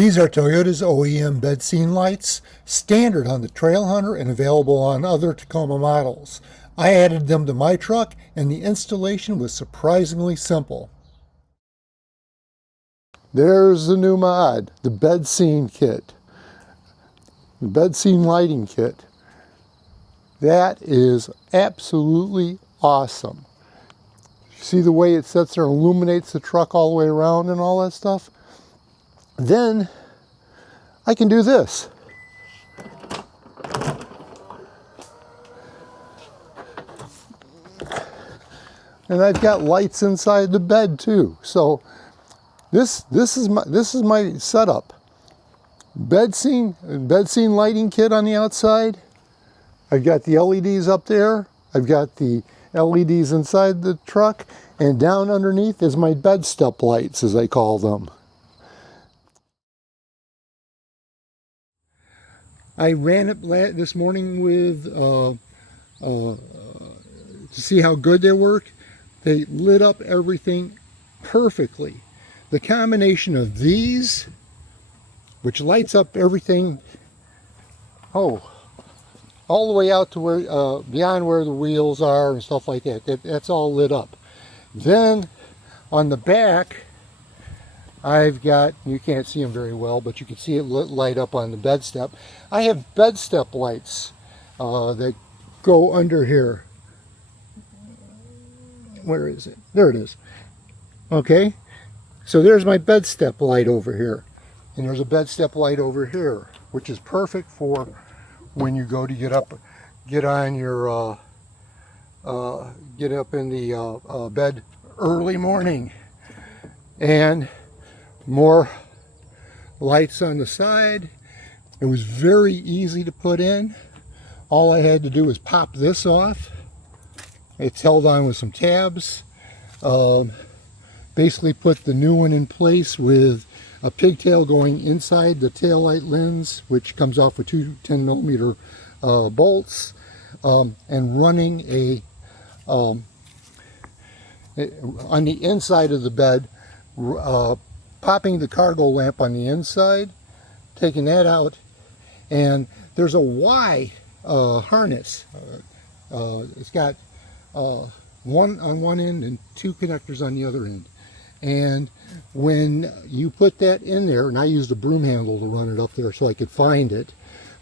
These are Toyota's OEM bed scene lights, standard on the Trailhunter and available on other Tacoma models. I added them to my truck and the installation was surprisingly simple. There's the new mod, the bed scene kit. The bed scene lighting kit. That is absolutely awesome. See the way it sits there and illuminates the truck all the way around and all that stuff? Then I can do this. And I've got lights inside the bed too. So this is my setup. Bed scene lighting kit on the outside. I've got the LEDs up there. I've got the LEDs inside the truck, and down underneath is my bed step lights, as I call them. I ran it this morning with to see how good they work. They lit up everything perfectly. The combination of these, which lights up everything, all the way out to where beyond where the wheels are and stuff like that. That's all lit up. Then on the back, I've got, you can't see them very well, but you can see it light up on the bed step. I have bed step lights that go under here. Where is it? There it is. Okay, so there's my bed step light over here, and there's a bed step light over here, which is perfect for when you go to get up in the bed early morning. And more lights on the side. It was very easy to put in. All I had to do was pop this off. It's held on with some tabs. Basically put the new one in place with a pigtail going inside the taillight lens, which comes off with two 10mm bolts, and running on the inside of the bed, popping the cargo lamp on the inside, taking that out, and there's a Y harness. It's got one on one end and two connectors on the other end. And when you put that in there, and I used a broom handle to run it up there so I could find it,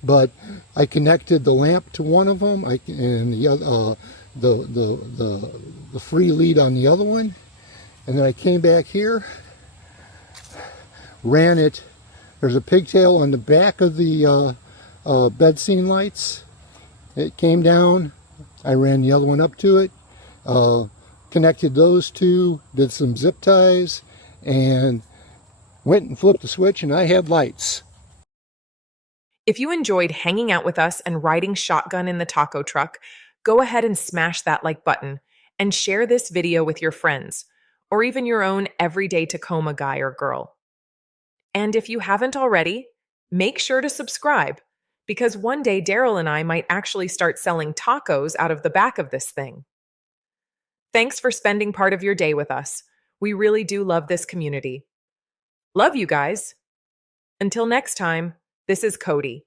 but I connected the lamp to one of them, and the other, the free lead on the other one, and then I came back here, ran it. There's a pigtail on the back of the bed scene lights. It came down. I ran the other one up to it. Connected those two, did some zip ties, and went and flipped the switch, and I had lights. If you enjoyed hanging out with us and riding shotgun in the taco truck, go ahead and smash that like button and share this video with your friends, or even your own everyday Tacoma guy or girl. And if you haven't already, make sure to subscribe, because one day Daryl and I might actually start selling tacos out of the back of this thing. Thanks for spending part of your day with us. We really do love this community. Love you guys. Until next time, this is Cody.